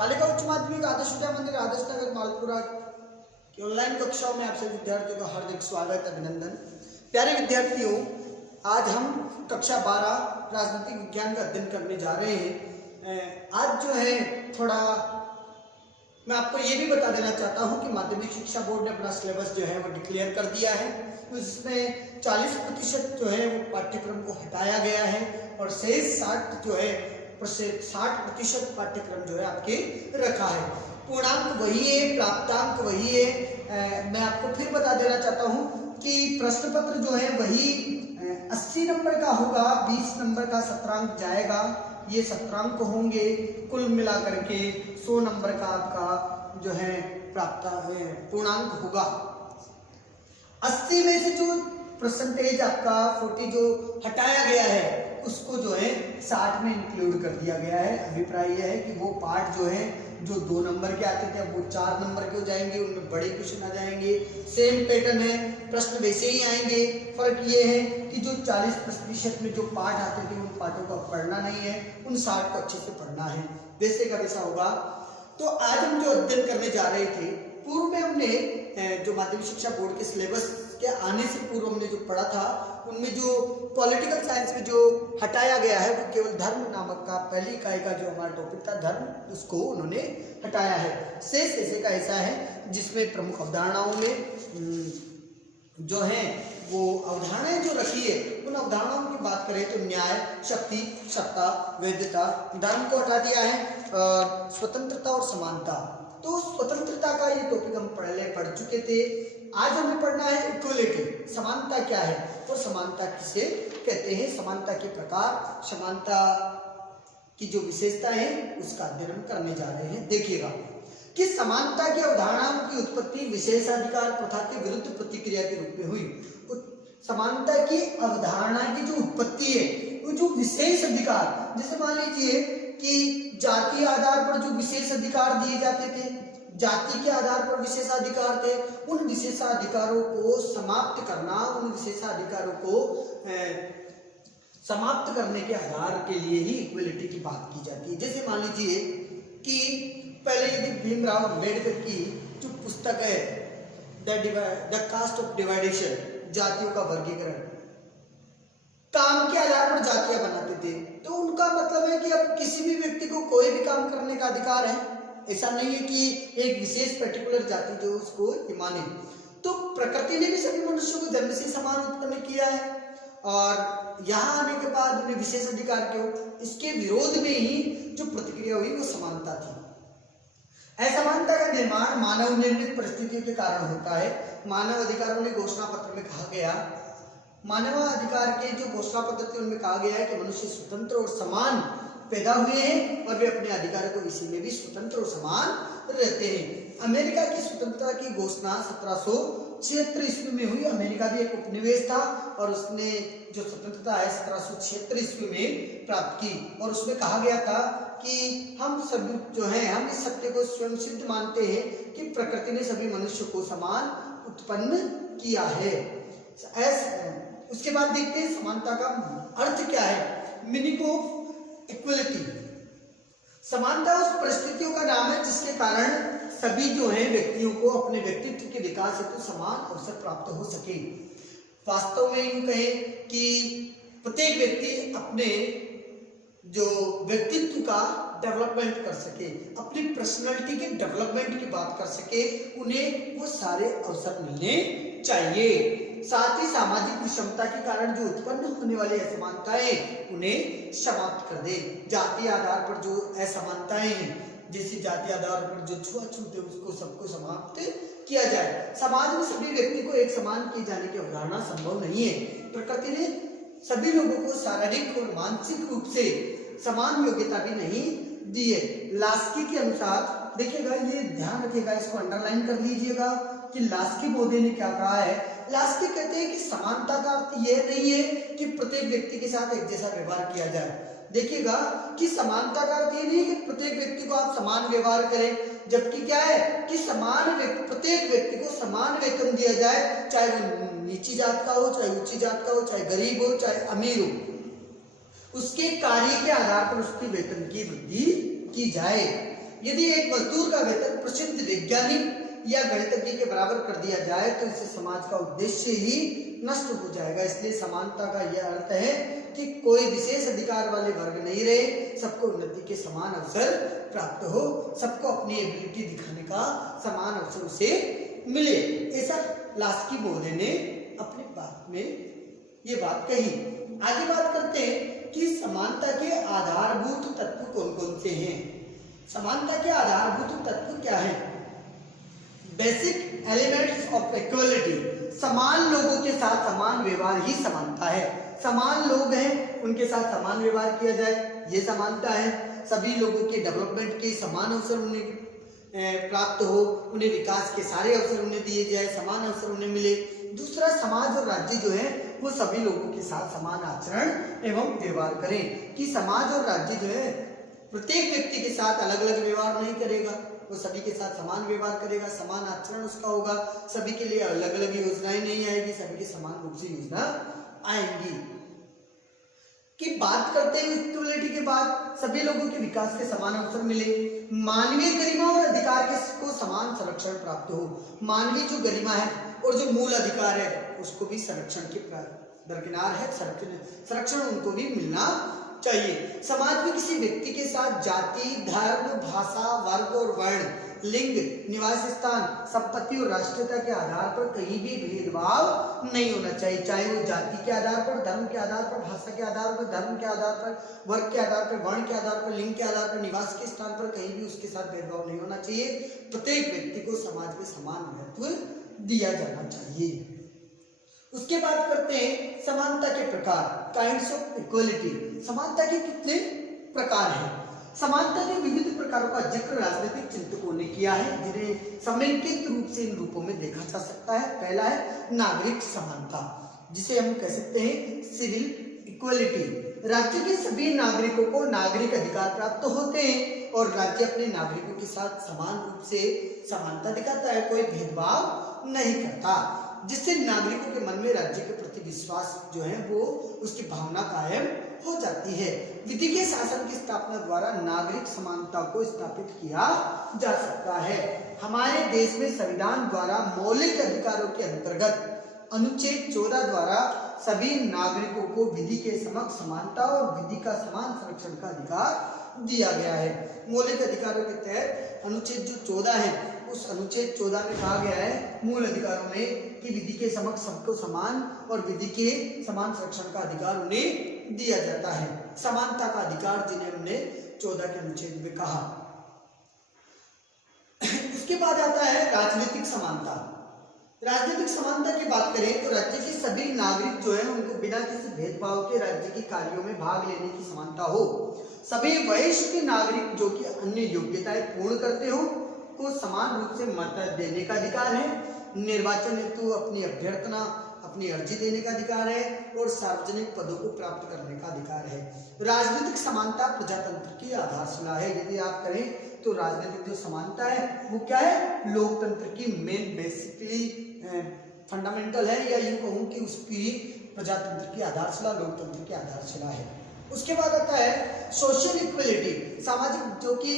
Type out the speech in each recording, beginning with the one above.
पालिका उच्च माध्यमिक आदर्श विद्या मंदिर आदर्श नगर मालपुरा की ऑनलाइन कक्षाओं में आपसे विद्यार्थियों का हार्दिक स्वागत अभिनंदन। प्यारे विद्यार्थियों, आज हम कक्षा 12 राजनीतिक विज्ञान का अध्ययन करने जा रहे हैं। आज जो है थोड़ा मैं आपको ये भी बता देना चाहता हूँ कि माध्यमिक शिक्षा बोर्ड ने अपना सिलेबस जो है वो डिक्लेयर कर दिया है। उसमें 40% जो है वो पाठ्यक्रम को हटाया गया है और शेष 60% पाठ्यक्रम जो है आपके रखा है। पूर्णांक वही है, प्राप्तांक वही है। मैं आपको फिर बता देना चाहता हूँ कि प्रश्न पत्र जो है वही 80 नंबर का होगा, 20 नंबर का सत्रांक जाएगा। ये सत्रांक होंगे, कुल मिला करके 100 नंबर का आपका जो है पूर्णांक होगा। 80 में से जो परसेंटेज आपका 40 जो हटाया गया है उसको जो है 60 में इंक्लूड कर दिया गया है। अभिप्राय यह है कि वो पार्ट जो है जो 2 नंबर के आते थे वो 4 नंबर के हो जाएंगे, उनमें बड़े क्वेश्चन आ जाएंगे। सेम पैटर्न है, प्रश्न वैसे ही आएंगे। फर्क ये है कि जो 40% में जो पार्ट आते थे उन पार्टों को पढ़ना नहीं है, उन 60 को अच्छे से पढ़ना है। वैसे का वैसा होगा। तो आज हम जो अध्ययन करने जा रहे थे, पूर्व में हमने जो माध्यमिक शिक्षा बोर्ड के सिलेबस के आने से पूर्व हमने जो पढ़ा था उनमें जो पॉलिटिकल साइंस में जो हटाया गया है वो केवल धर्म नामक का पहली इकाई का जो हमारा टॉपिक था धर्म, उसको उन्होंने हटाया है। शेष ऐसे का ऐसा है जिसमें प्रमुख अवधारणाओं में जो है वो अवधारणाएं जो रखी है उन अवधारणाओं की बात करें तो न्याय, शक्ति, सत्ता, वैधता, धर्म को हटा दिया है, स्वतंत्रता और समानता। तो स्वतंत्रता का ये टॉपिक हम पहले पढ़ चुके थे। आज हमें पढ़ना है इक्वलिटी, समानता क्या है और समानता किसे कहते हैं, समानता के प्रकार, समानता की जो विशेषता है उसका अध्ययन हम करने जा रहे हैं। देखिएगा कि समानता की अवधारणाओं की उत्पत्ति विशेषाधिकार प्रथा के विरुद्ध प्रतिक्रिया के रूप में हुई। समानता की अवधारणा की जो उत्पत्ति है वो जो विशेष अधिकार, जैसे मान लीजिए कि जातीय आधार पर जो विशेष अधिकार दिए जाते थे, जाति के आधार पर विशेषाधिकार थे, उन विशेषाधिकारों को समाप्त करना, उन विशेषाधिकारों को समाप्त करने के आधार के लिए ही इक्वलिटी की बात की जाती है। जैसे मान लीजिए कि पहले यदि भीमराव अम्बेडकर की जो पुस्तक है द कास्ट ऑफ डिवाइडेशन, जातियों का वर्गीकरण, काम के आधार पर जातियां बनाते थे, तो उनका मतलब है कि अब किसी भी व्यक्ति को कोई भी काम करने का अधिकार है। ऐसा नहीं है कि एक विशेष पर्टिकुलर जाति जो उसको माने। तो प्रकृति ने भी सभी मनुष्यों को जन्म से समान उत्पन्न किया है और यहाँ आने के बाद उन्हें विशेष अधिकार क्यों, इसके विरोध में ही जो प्रतिक्रिया हुई वो समानता थी। असमानता का निर्माण मानव निर्मित परिस्थितियों के कारण होता है। मानव अधिकारों ने घोषणा पत्र में कहा गया, मानव अधिकार के जो घोषणा पत्र थे उनमें कहा गया है कि मनुष्य स्वतंत्र और समान पैदा हुए हैं और वे अपने अधिकारों को इसी में भी स्वतंत्र और समान रहते हैं। अमेरिका की स्वतंत्रता की घोषणा 1776 ईस्वी में हुई। अमेरिका भी एक उपनिवेश था और उसने जो स्वतंत्रता है 1776 ईस्वी में प्राप्त की और उसमें कहा गया था कि हम सभी जो है हम इस सत्य को स्वयं सिद्ध मानते हैं कि प्रकृति ने सभी मनुष्य को समान उत्पन्न किया है। उसके बाद देखते हैं समानता का अर्थ क्या है। मीनिंग ऑफ इक्वलिटी, समानता उस परिस्थितियों का नाम है जिसके कारण सभी जो है व्यक्तियों को अपने व्यक्तित्व के विकास हेतु समान अवसर प्राप्त हो सके। वास्तव में यूं कहें कि प्रत्येक व्यक्ति अपने जो व्यक्तित्व का डेवलपमेंट कर सके, अपनी पर्सनालिटी के डेवलपमेंट की बात कर सके, उन्हें वो सारे अवसर मिलने चाहिए। साथ ही सामाजिक विषमता के कारण जो उत्पन्न होने वाली असमानताएं उन्हें समाप्त कर दे। जातीय आधार पर जो असमानताएं हैं, जैसे जातीय आधार पर जो छुआछूत है उसको सबको समाप्त किया जाए। समाज में सभी व्यक्ति को एक समान किए जाने की अवधारणा संभव नहीं है। प्रकृति ने सभी लोगों को शारीरिक और मानसिक रूप से समान योग्यता भी नहीं दी है। लास्की के अनुसार देखिएगा, ये ध्यान रखिएगा, इसको अंडरलाइन कर लीजिएगा कि लास्की बोधे ने क्या कहा है। लास्की कहते हैं कि समानता का अर्थ यह नहीं है कि प्रत्येक व्यक्ति के साथ एक जैसा व्यवहार किया जाए। देखिएगा कि समानता का अर्थ ये नहीं है कि प्रत्येक व्यक्ति को आप समान व्यवहार करें, जबकि क्या है कि प्रत्येक व्यक्ति को समान वेतन दिया जाए, चाहे वो नीची जात का हो, चाहे ऊंची जात का हो, चाहे गरीब हो, चाहे अमीर हो। उसके कार्य के आधार पर उसके वेतन की वृद्धि की जाए। यदि एक मजदूर का वेतन प्रसिद्ध वैज्ञानिक या गणितज्ञ के बराबर कर दिया जाए तो इससे समाज का उद्देश्य ही नष्ट हो जाएगा। इसलिए समानता का यह अर्थ है कि कोई विशेष अधिकार वाले वर्ग नहीं रहे, सबको उन्नति के समान अवसर प्राप्त हो, सबको अपनी एबिलिटी दिखाने का समान अवसर उसे मिले। ऐसा लास्की महोदय ने अपनी बात में ये बात कही। आगे बात करते हैं कि समानता के आधारभूत तत्व कौन कौन से हैं। समानता के आधारभूत तत्व क्या है? बेसिक एलिमेंट्स ऑफ इक्वलिटी, समान लोगों के साथ समान व्यवहार ही समानता है। समान लोग हैं, उनके साथ समान व्यवहार किया जाए, ये समानता है। सभी लोगों के डेवलपमेंट के समान अवसर उन्हें प्राप्त हो, उन्हें विकास के सारे अवसर उन्हें दिए जाए, समान अवसर उन्हें मिले। दूसरा, समाज और राज्य जो है वो सभी लोगों के साथ समान आचरण एवं व्यवहार करें, कि समाज और राज्य जो है प्रत्येक व्यक्ति के साथ अलग अलग व्यवहार नहीं करेगा, वो सभी के साथ समान व्यवहार करेगा, समान आचरण उसका होगा, सभी के लिए अलग अलग योजनाएं नहीं आएगी, सभी के समान रूप से योजना आएंगी। कि बात करते हैं इक्वलिटी के बाद सभी लोगों के विकास के समान अवसर मिले, मानवीय गरिमा और अधिकार को समान संरक्षण प्राप्त हो। मानवीय जो गरिमा है और जो मूल अधिकार है उसको भी संरक्षण के दरकिनार है, संरक्षण उनको भी मिलना चाहिए। समाज में किसी व्यक्ति के साथ जाति, धर्म, भाषा, वर्ग और वर्ण, लिंग, निवास स्थान, संपत्ति और राष्ट्रीयता के आधार पर कहीं भी भेदभाव नहीं होना चाहिए। चाहे वो जाति के आधार पर, धर्म के आधार पर, भाषा के आधार पर, धर्म के आधार पर, वर्ग के आधार पर, वर्ण के आधार पर, लिंग के आधार पर, निवास के स्थान पर, कहीं भी उसके साथ भेदभाव नहीं होना चाहिए। प्रत्येक व्यक्ति को समाज में समान महत्व दिया जाना चाहिए। उसके बाद करते हैं समानता के प्रकार, काइंड्स ऑफ इक्वलिटी। समानता के कितने प्रकार हैं? समानता के विविध प्रकारों का जिक्र राजनीतिक चिंतकों ने किया है, जिन्हें समेकित रूप से इन रूपों में देखा जा सकता है। पहला है नागरिक समानता, जिसे हम कह सकते हैं सिविल इक्वलिटी। राज्य के सभी नागरिकों को नागरिक अधिकार प्राप्त होते हैं और राज्य अपने नागरिकों के साथ समान रूप से समानता दिखाता है, कोई भेदभाव नहीं करता, जिससे नागरिकों के मन में राज्य के प्रति विश्वास जो है वो उसकी भावना कायम हो जाती है। विधि के शासन की स्थापना द्वारा नागरिक समानता को स्थापित किया जा सकता है। हमारे देश में संविधान द्वारा मौलिक अधिकारों के अंतर्गत अनुच्छेद 14 द्वारा सभी नागरिकों को विधि के समक्ष समानता और विधि का समान संरक्षण का अधिकार दिया गया है। मौलिक अधिकारों के तहत अनुच्छेद जो 14 है, उस अनुच्छेद 14 में कहा गया है मूल अधिकारों में कि विधि के समक्ष सबको समान और विधि के समान संरक्षण का अधिकार उन्हें दिया जाता है। समानता का अधिकार जिन्हें हमने 14 के अनुच्छेद में कहा। उसके बाद आता है राजनीतिक समानता। राजनीतिक समानता की बात करें तो राज्य के सभी नागरिक जो है उनको बिना किसी भेदभाव के राज्य के कार्यों में भाग लेने की समानता हो। सभी वयस्क नागरिक जो कि अन्य योग्यताएं पूर्ण करते हो को समान रूप से मत देने का अधिकार है। निर्वाचन हेतु अपनी अभ्यर्थना, अपनी अर्जी देने का अधिकार है और सार्वजनिक पदों को प्राप्त करने का अधिकार है। राजनीतिक समानता प्रजातंत्र की आधारशिला है। यदि आप करें तो राजनीतिक जो समानता है वो क्या है? लोकतंत्र की मेन बेसिकली फंडामेंटल है, या यूं कहूं कि उसकी प्रजातंत्र की आधारशिला, लोकतंत्र की आधारशिला है। उसके बाद आता है सोशल इक्वलिटी, सामाजिक, जो कि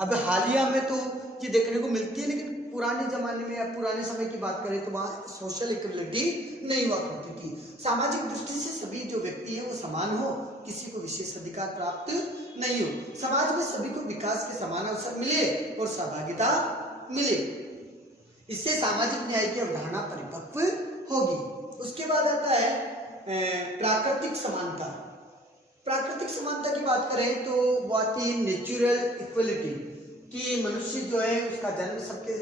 अब हालिया में तो ये देखने को मिलती है, लेकिन पुराने जमाने में या पुराने समय की बात करें तो वहाँ सोशल इक्वलिटी नहीं हुआ करती थी। सामाजिक दृष्टि से सभी जो व्यक्ति हैं वो समान हो, किसी को विशेष अधिकार प्राप्त नहीं हो, समाज में सभी को विकास के समान अवसर मिले और सहभागिता मिले। इससे सामाजिक न्याय की अवधारणा परिपक्व होगी। उसके बाद आता है प्राकृतिक समानता। प्राकृतिक समानता की बात करें तो वो आती है नेचुरल इक्वलिटी, कि मनुष्य जो है उसका जन्म सबके,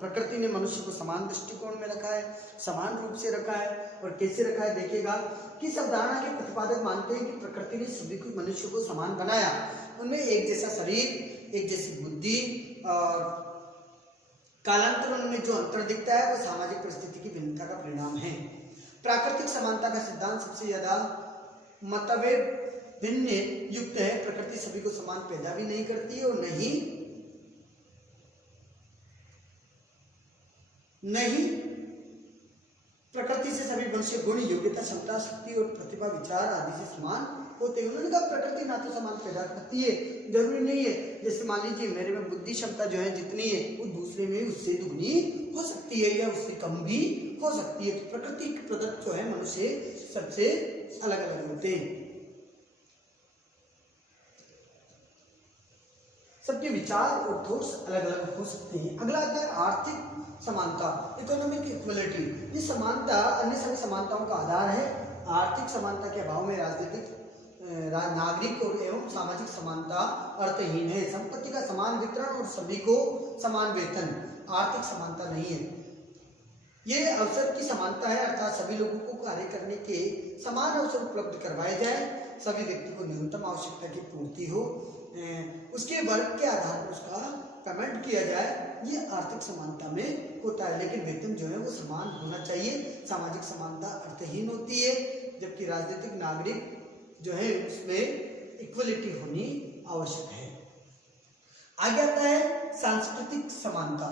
प्रकृति ने मनुष्य को समान दृष्टिकोण में रखा है, समान रूप से रखा है। और कैसे रखा है देखिएगा कि इस अवधारणा के प्रतिपादक मानते हैं कि प्रकृति ने सभी को, मनुष्य को समान बनाया, उनमें एक जैसा शरीर, एक जैसी बुद्धि और कालांतर उनमें जो अंतर दिखता है वो सामाजिक परिस्थिति की भिन्नता का परिणाम है। प्राकृतिक समानता का सिद्धांत सबसे ज्यादा मतभेद भिन्न युक्त है। प्रकृति सभी को समान पैदा भी नहीं करती है और नहीं प्रकृति से सभी मनुष्य गुण, योग्यता, क्षमता, शक्ति और प्रतिभा, विचार आदि से समान होते हैं। उन्होंने कहा प्रकृति ना तो समान पैदा करती है, जरूरी नहीं है, जैसे मान लीजिए मेरे में बुद्धि क्षमता जो है जितनी है वो दूसरे में उससे दुगनी हो सकती है या उससे कम भी हो सकती है। तो प्रकृति के प्रदत्त जो है मनुष्य सबसे अलग अलग होते हैं, सबके विचार और ठोस अलग अलग हो सकते हैं। अगला आता है आर्थिक समानता, इकोनॉमिक इक्वलिटी। ये समानता अन्य सभी समानताओं का आधार है। आर्थिक समानता के अभाव में राजनीतिक नागरिक और एवं सामाजिक समानता अर्थहीन है। संपत्ति का समान वितरण और सभी को समान वेतन आर्थिक समानता नहीं है। ये अवसर की समानता है, अर्थात सभी लोगों को कार्य करने के समान अवसर उपलब्ध करवाए जाए, सभी व्यक्ति को न्यूनतम आवश्यकता की पूर्ति हो, उसके वर्ग के आधार पर उसका पेमेंट किया जाए, ये आर्थिक समानता में होता है। लेकिन वेतन जो है वो समान होना चाहिए। सामाजिक समानता अर्थहीन होती है, जबकि राजनीतिक नागरिक जो है उसमें इक्वलिटी होनी आवश्यक है। आगे आता है सांस्कृतिक समानता,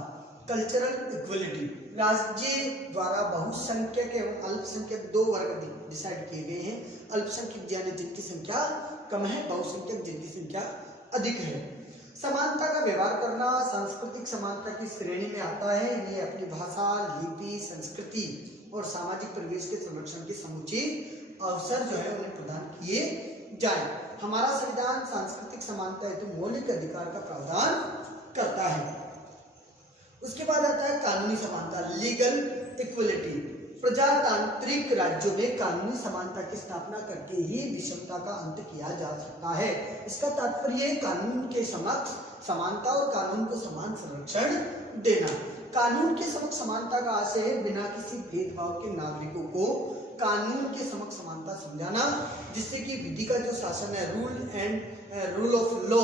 कल्चरल इक्वलिटी। राज्य द्वारा बहुसंख्यक एवं अल्पसंख्यक दो वर्ग डिसाइड किए गए हैं। अल्पसंख्यक यानी जिनकी संख्या कम है, बहुसंख्यक जिनकी संख्या अधिक है। समानता का व्यवहार करना सांस्कृतिक समानता की श्रेणी में आता है। ये अपनी भाषा, लिपि, संस्कृति और सामाजिक परिवेश के संरक्षण के समुचित अवसर जो है उन्हें प्रदान किए जाए। हमारा संविधान सांस्कृतिक समानता हेतु मौलिक अधिकार का प्रावधान करता है। उसके बाद आता है कानूनी समानता, लीगल इक्वलिटी। प्रजातांत्रिक राज्यों में कानूनी समानता की स्थापना करके ही विषमता का अंत किया जा सकता है। इसका तात्पर्य है कानून के समक्ष समानता और कानून को समान संरक्षण देना। कानून के समक्ष समानता का आशय है बिना किसी भेदभाव के नागरिकों को कानून के समक्ष समानता समझाना, जिससे कि विधि का जो शासन है, रूल ऑफ लॉ,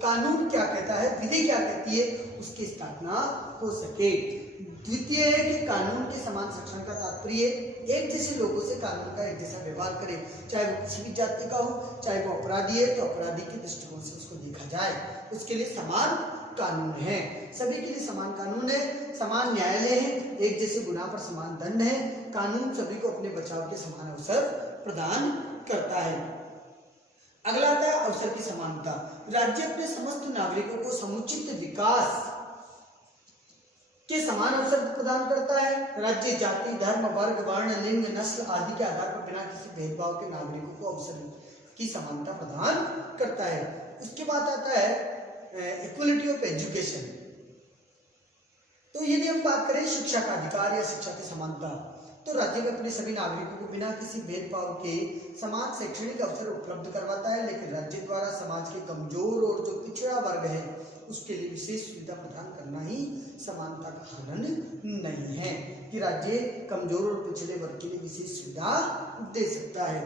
कानून क्या कहता है, विधि क्या कहती है, उसकी स्थापना हो सके। द्वितीय है कि कानून के समान शिक्षण का तात्पर्य एक जैसे लोगों से कानून का एक जैसा व्यवहार करे, चाहे वो किसी भी जाति का हो, चाहे वो अपराधी है तो अपराधी के दृष्टिकोण से उसको देखा जाए, उसके लिए समान कानून है। सभी के लिए समान कानून है, समान न्यायालय है, एक जैसे गुनाह पर समान दंड है। कानून सभी को अपने बचाव के समान अवसर प्रदान करता है। अगला आता है अवसर की समानता। राज्य अपने समस्त नागरिकों को समुचित विकास के समान अवसर प्रदान करता है। राज्य जाति, धर्म, वर्ग, वर्ण, लिंग, नस्ल आदि के आधार पर बिना किसी भेदभाव के नागरिकों को अवसर की समानता प्रदान करता है। उसके बाद आता है इक्वलिटी ऑफ एजुकेशन। तो यदि हम बात करें शिक्षा का अधिकार या शिक्षा की समानता, तो राज्य में अपने सभी नागरिकों को बिना किसी भेदभाव के समान शैक्षणिक अवसर उपलब्ध करवाता है। लेकिन राज्य द्वारा समाज के कमजोर और जो पिछड़ा वर्ग है उसके लिए विशेष सुविधा प्रदान करना ही समानता का हनन नहीं है, कि राज्य कमजोर और पिछड़े वर्ग के लिए विशेष सुविधा दे सकता है।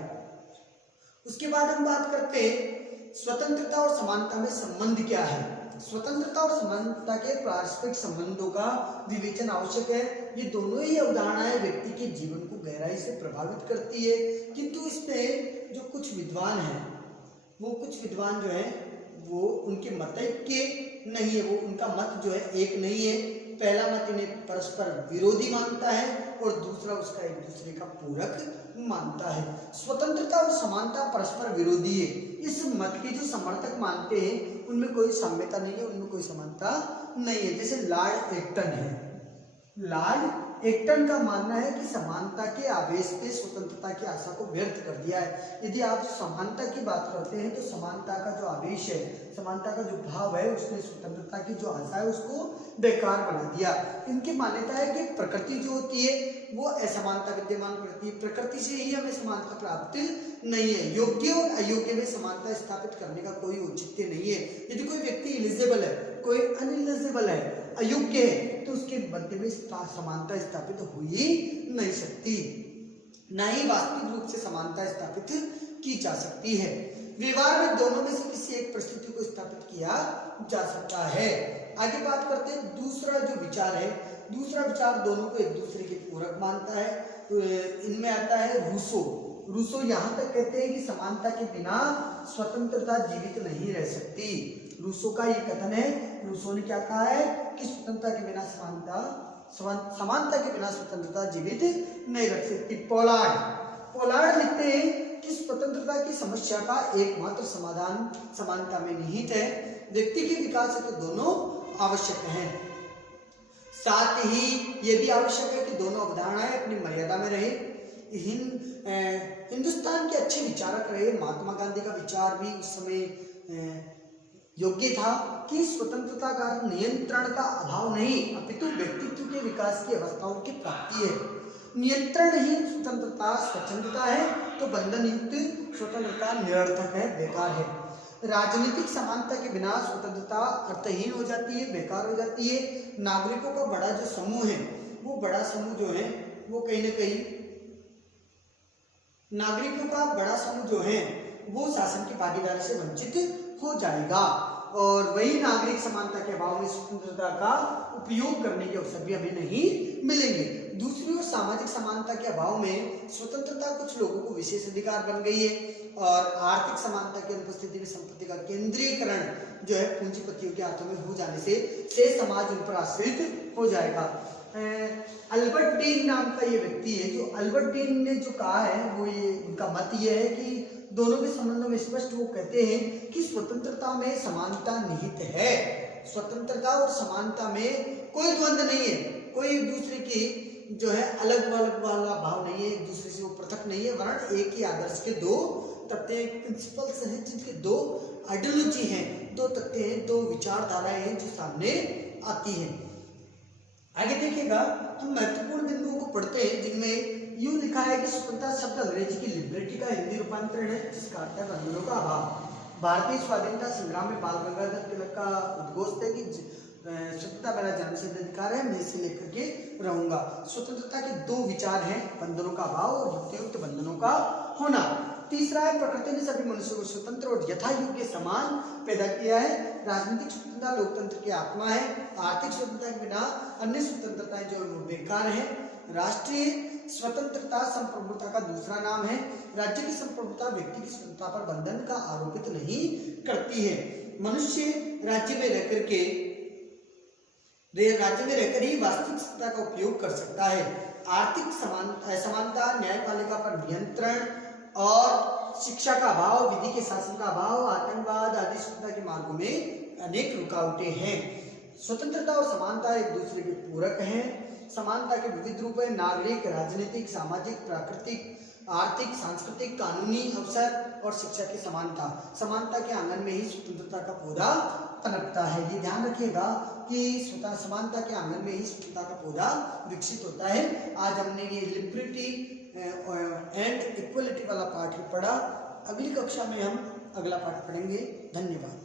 उसके बाद हम बात करते हैं स्वतंत्रता और समानता में संबंध क्या है। स्वतंत्रता और समानता के पारस्परिक संबंधों का विवेचन आवश्यक है। ये दोनों ही अवधारणाएं व्यक्ति के जीवन को गहराई से प्रभावित करती है, किंतु इसमें जो कुछ विद्वान हैं जो है वो उनके मत के नहीं है, वो उनका मत जो है एक नहीं है। पहला मत इन्हें परस्पर विरोधी मानता है और दूसरा उसका एक दूसरे का पूरक मानता है। स्वतंत्रता और समानता परस्पर विरोधी है। इस मत के जो समर्थक मानते हैं उनमें कोई साम्यता नहीं है, उनमें कोई समानता नहीं है। जैसे लॉर्ड एक्टन है, लॉर्ड एक्टन का मानना है कि समानता के आवेश पे स्वतंत्रता की आशा को व्यर्थ कर दिया है। यदि आप समानता की बात करते हैं तो समानता का जो आवेश है, समानता का जो भाव है, उसने स्वतंत्रता की जो आशा है उसको बेकार बना दिया। इनकी मान्यता है कि प्रकृति जो होती है वो असमानता विद्यमान करती है, प्रकृति से ही हमें समानता प्राप्त नहीं है। योग्य और अयोग्य में समानता स्थापित करने का कोई औचित्य नहीं है। यदि कोई व्यक्ति एलिजिबल है, कोई अनएलिजिबल है, अयोग्य है, तो उसके मध्य में समानता स्थापित हो ही नहीं सकती, ना ही वास्तविक रूप से समानता स्थापित की जा सकती है। व्यवहार में दोनों में से किसी एक परिस्थिति को स्थापित किया जा सकता है। आगे बात करते हैं दूसरा जो विचार है, दूसरा विचार दोनों को एक दूसरे के पूरक मानता है। तो इनमें आता है रूसो यहाँ तक कहते हैं कि समानता के बिना स्वतंत्रता जीवित नहीं रह सकती। रूसो का ये कथन है, रूसो ने क्या कहा है कि स्वतंत्रता के बिना समानता के बिना स्वतंत्रता जीवित नहीं रख सकती। पोलार्ड लिखते हैं कि स्वतंत्रता की समस्या का एकमात्र समाधान समानता में निहित है। व्यक्ति के विकास हेतु दोनों आवश्यक हैं। साथ ही ये भी आवश्यक है कि दोनों अवधारणाएं अपनी मर्यादा में रहे। हिंदुस्तान के अच्छे विचारक रहे महात्मा गांधी का विचार भी उस समय योग्य था कि स्वतंत्रता का नियंत्रण का अभाव नहीं अपितु व्यक्तित्व के विकास की अवस्थाओं की प्राप्ति है। नियंत्रणहीन स्वतंत्रता स्वच्छंदता है तो बंधन युक्त स्वतंत्रता निरर्थक है, बेकार है। राजनीतिक समानता के बिना स्वतंत्रता अर्थहीन हो जाती है, बेकार हो जाती है। नागरिकों का बड़ा जो समूह है वो बड़ा समूह जो है वो कहीं ना कहीं नागरिकों का बड़ा समूह जो है वो शासन की भागीदारी से वंचित हो जाएगा और वही नागरिक समानता के अभाव में स्वतंत्रता का उपयोग करने के अवसर भी हमें नहीं मिलेंगे। दूसरी ओर सामाजिक समानता के अभाव में स्वतंत्रता कुछ लोगों को विशेष अधिकार बन गई है और आर्थिक समानता की अनुपस्थिति में संपत्ति का केंद्रीयकरण जो है पूंजीपतियों के हाथों में हो जाने से समाज उन पर आश्रित हो जाएगा। अल्बर्ट डीन नाम का ये व्यक्ति है, जो अल्बर्ट डीन ने जो कहा है वो ये उनका मत ये है कि दोनों के संबंधों में स्पष्ट वो कहते हैं कि स्वतंत्रता में समानता निहित है। स्वतंत्रता और समानता में कोई द्वंद्व नहीं है, कोई एक दूसरे की जो है अलग अलग वाला भाव नहीं है, एक दूसरे से वो पृथक नहीं है, वरन एक ही आदर्श के दो तत्व प्रिंसिपल्स हैं जिनके दो आइडियोलॉजी हैं, दो तत्व हैं, दो विचारधाराएं हैं जो सामने आती हैं। आगे देखिएगा हम महत्वपूर्ण बिंदुओं को पढ़ते हैं जिनमें यूं लिखा है कि स्वतंत्रता शब्द अंग्रेजी की लिबर्टी का हिंदी रूपांतरण है जिसका अर्थ है बंधनों का अभाव। भारतीय स्वाधीनता संग्राम में बाल गंगाधर तिलक का उद्घोष है कि स्वतंत्रता मेरा जन्मसिद्ध अधिकार है, मैं इसे लेकर के रहूंगा। स्वतंत्रता के दो विचार हैं, बंधनों का अभाव और युक्तियुक्त बंधनों का होना। तीसरा है प्रकृति ने सभी मनुष्यों को स्वतंत्र और यथा योग्य समान पैदा किया है। राजनीतिक स्वतंत्रता लोकतंत्र की आत्मा है। आर्थिक स्वतंत्रता के बिना अन्य स्वतंत्रताएं जो बेकार है। राष्ट्रीय स्वतंत्रता संप्रभुता का दूसरा नाम है। राज्य की संप्रभुता व्यक्ति की स्वतंत्रता पर बंधन का आरोपित नहीं करती है। मनुष्य राज्य में रहकर ही वास्तविक सत्ता का उपयोग कर सकता है। आर्थिक असमानता, न्यायपालिका पर नियंत्रण और शिक्षा का अभाव, विधि के शासन का अभाव, आतंकवाद आदि स्वतंत्रता के मार्गों में अनेक रुकावटें हैं। स्वतंत्रता और समानता एक दूसरे के पूरक हैं। समानता के विविध रूप है, नागरिक, राजनीतिक, सामाजिक, प्राकृतिक, आर्थिक, सांस्कृतिक, कानूनी अवसर और शिक्षा की समानता। समानता के आंगन में ही स्वतंत्रता का पौधा पनपता है। ये ध्यान रखिएगा कि समानता के आंगन में ही स्वतंत्रता का पौधा विकसित होता है। आज हमने ये लिबर्टी एंड इक्वलिटी वाला पाठ पढ़ा। अगली कक्षा में हम अगला पाठ पढ़ेंगे। धन्यवाद।